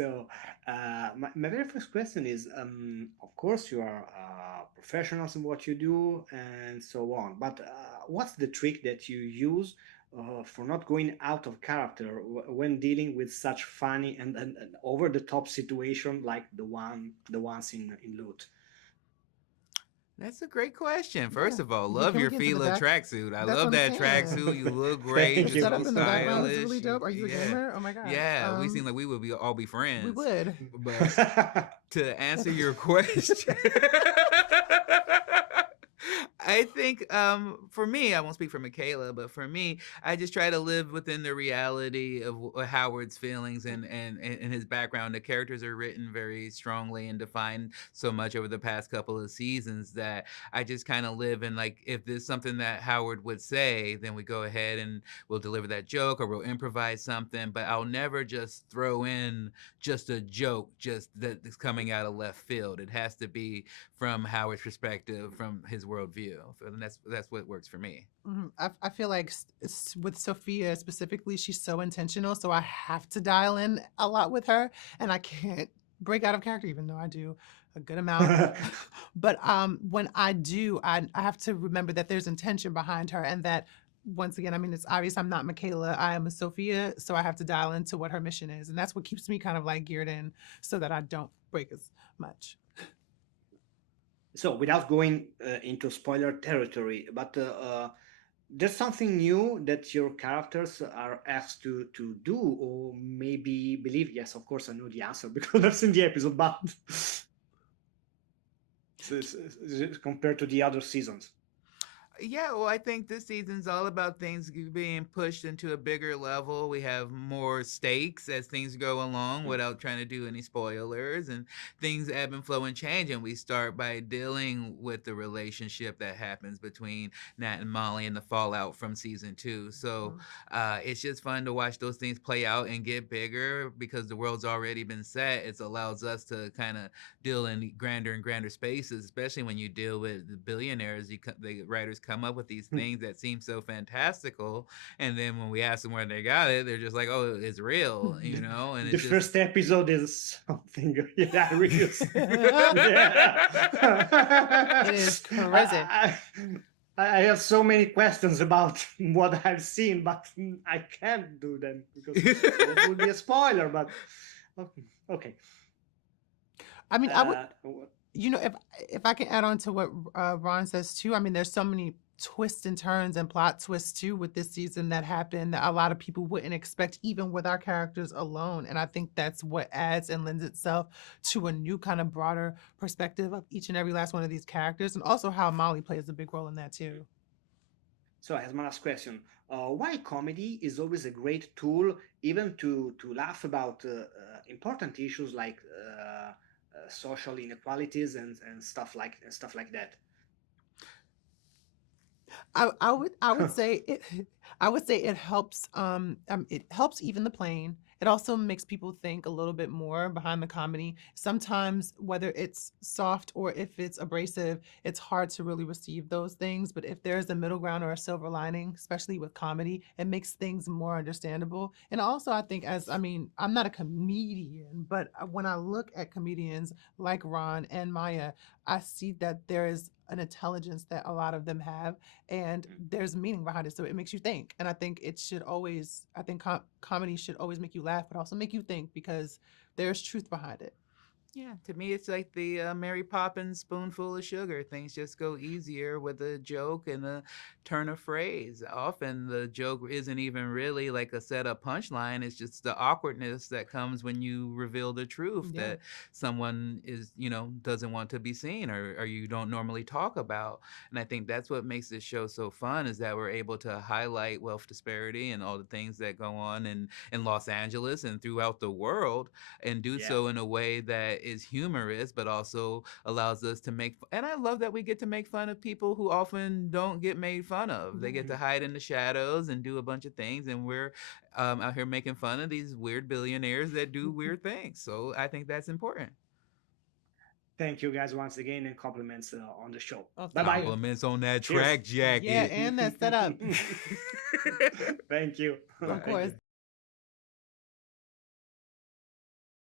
So, my very first question is, of course, you are professionals in what you do and so on, but what's the trick that you use for not going out of character when dealing with such funny and over the top situation like the ones in Loot? That's a great question. Yeah. First of all, Yeah. love Can we your get into the Fila back? tracksuit. I That's what love I'm that saying. tracksuit. You look great. The Thank You're you. so setup in the background is stylish. really dope. Are you a Yeah, gamer? Oh my god. yeah. We seem like we be We friends. would. But to answer your question, I think for me, I won't speak for Michaela, but for me, I just try to live within the reality of Howard's feelings and his background. The characters are written very strongly and defined so much over the past couple of seasons that I just kind of live in, like, if there's something that Howard would say, then we go ahead and we'll deliver that joke or we'll improvise something. But I'll never just throw in just a joke just that is coming out of left field. It has to be from Howard's perspective, from his worldview. And that's what works for me. I feel like with Sophia specifically, she's so intentional. So I have to dial in a lot with her, and I can't break out of character, even though I do a good amount. But when I do, I have to remember that there's intention behind her, and that once again, I mean, it's obvious I'm not Michaela. I am a Sophia, so I have to dial into what her mission is, and that's what keeps me kind of like geared in, so that I don't break as much. So, without going into spoiler territory, but there's something new that your characters are asked to do, or maybe believe. Yes, of course, I know the answer because I've seen the episode, but compared to the other seasons. Yeah, well, I think this season's all about things being pushed into a bigger level. We have more stakes as things go along without trying to do any spoilers, and things ebb and flow and change. And we start by dealing with the relationship that happens between Nat and Molly and the fallout from season two. So it's just fun to watch those things play out and get bigger because the world's already been set. It allows us to kind of deal in grander and grander spaces, especially when you deal with the billionaires. The writers come up with these things that seem so fantastical, and then when we ask them where they got it, they're just like, "Oh, it's real," you know. And The it's just first episode is something hilarious. It is crazy. I have so many questions about what I've seen, but I can't do them because it would be a spoiler. But okay. I mean, I would, if I can add on to what Ron says too. I mean, there's so many twists and turns and plot twists too with this season that happened that a lot of people wouldn't expect, even with our characters alone. And I think that's what adds and lends itself to a new kind of broader perspective of each and every last one of these characters, and also how Molly plays a big role in that too. So, as my last question, why comedy is always a great tool, even to laugh about important issues like social inequalities and stuff like that? I would say it I would say it helps even the plane. It also makes people think a little bit more behind the comedy. Sometimes whether it's soft or if it's abrasive, it's hard to really receive those things. But if there's a middle ground or a silver lining, especially with comedy, it makes things more understandable. And also I think I'm not a comedian, but when I look at comedians like Ron and Maya, I see that there is an intelligence that a lot of them have, and there's meaning behind it, so it makes you think. And I think comedy should always make you laugh but also make you think, because there's truth behind it. Yeah, to me, it's like the Mary Poppins spoonful of sugar. Things just go easier with a joke and a turn of phrase. Often the joke isn't even really like a setup punchline. It's just the awkwardness that comes when you reveal the truth Yeah. that someone doesn't want to be seen, or you don't normally talk about. And I think that's what makes this show so fun, is that we're able to highlight wealth disparity and all the things that go on in Los Angeles and throughout the world, and do so in a way that is humorous but also allows us to and I love that we get to make fun of people who often don't get made fun of. They get to hide in the shadows and do a bunch of things, and we're out here making fun of these weird billionaires that do weird things. So I think that's important. Thank you guys once again, and compliments on the show. Oh, Bye bye. Compliments on that Cheers. track jacket. Yeah, and that setup. Thank you. Of course.